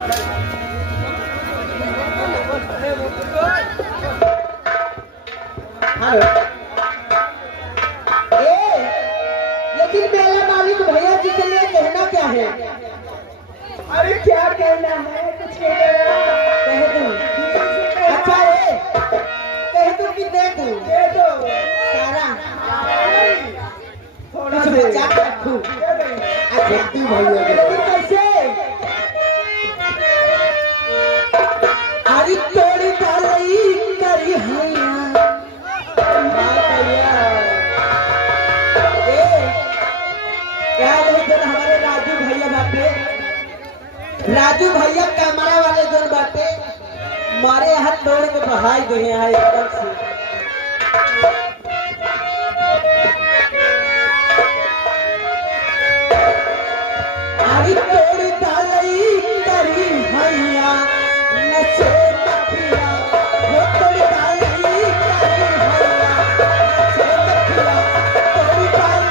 Hello. लेकिन मेला मालिक भैया जी के लिए कहना क्या है? अरे क्या कहना है, कुछ कह दूं? अच्छा है, कह दूं कि दे दूं? दे दो सारा थोड़ा कुछ दे बचा के रखूं। अच्छा तू भैया लेकिन कैसे? अरे तोड़ी डालई करी हैया यार जन हमारे राजू भैया बाटे, राजू भैया कैमरा वाले जो बाटे मारे हाथ तोड़ के बहाई गए हैं एकदम से। अरे तोड़ डालई करी हैया नचे मखिया, वो तोड़ डालई करी हैया नचे मखिया, तोड़ डाल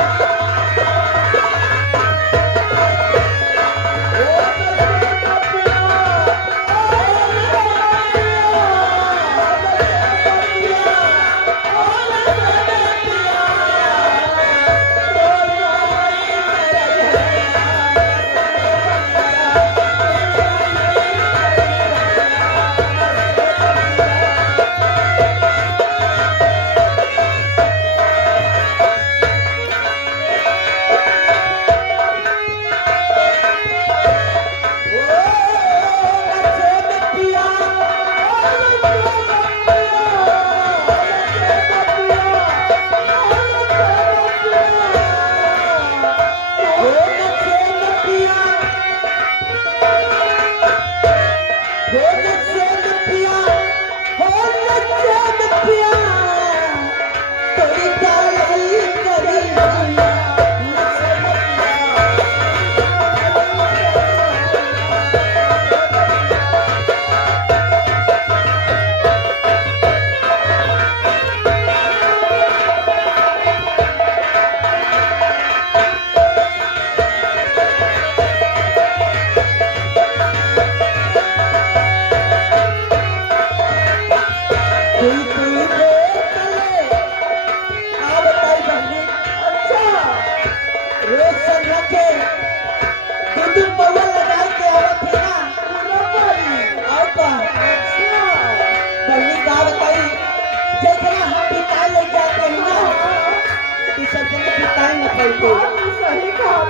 सही कहा।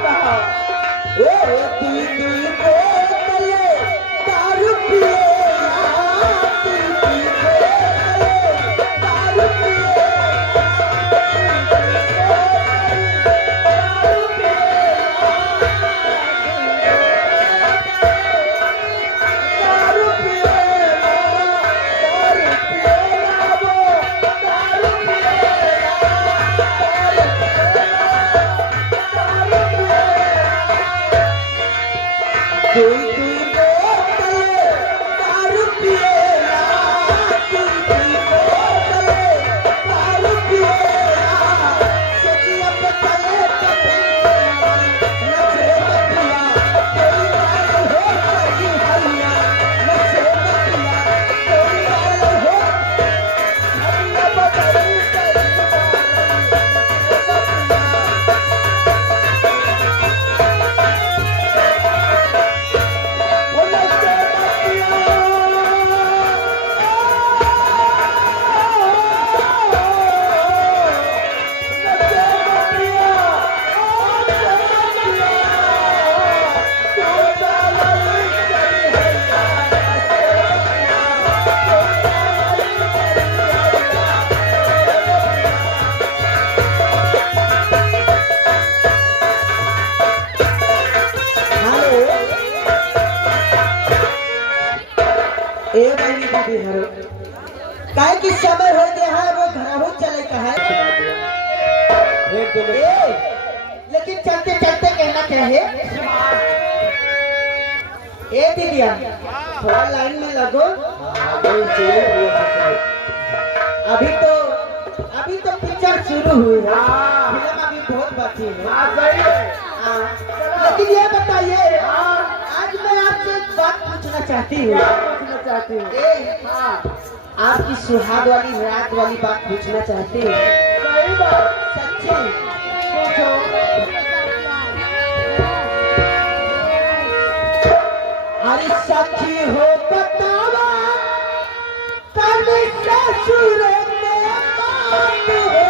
काहे कि समय हो गया है वो घर हो चले का है। लेकिन चलते चलते कहना क्या है? ए दीदिया थोड़ा लाइन में लगो। अभी तो पिक्चर शुरू हुई है, फिल्म अभी बहुत बाकी है। लेकिन ये बताइए आज आज मैं आपसे एक बात पूछना चाहती हूँ। क्या पूछना चाहती हूँ? हाँ, आपकी सुहाग वाली रात वाली बात पूछना चाहती हूँ। सही बात। सच्ची पूछो। अरे सखी हो बतावा कल ससुर के बात है।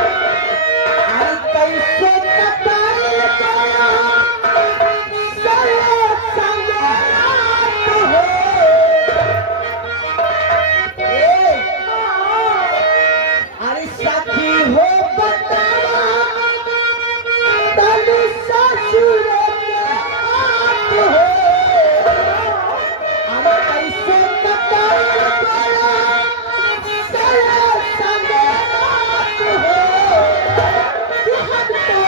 अरे कैसे कताई करा सले संगरात है। अरे सखी हो बतावा कल ससुर के बात है। अरे कैसे कताई करा सले संगरात है। कि हम तो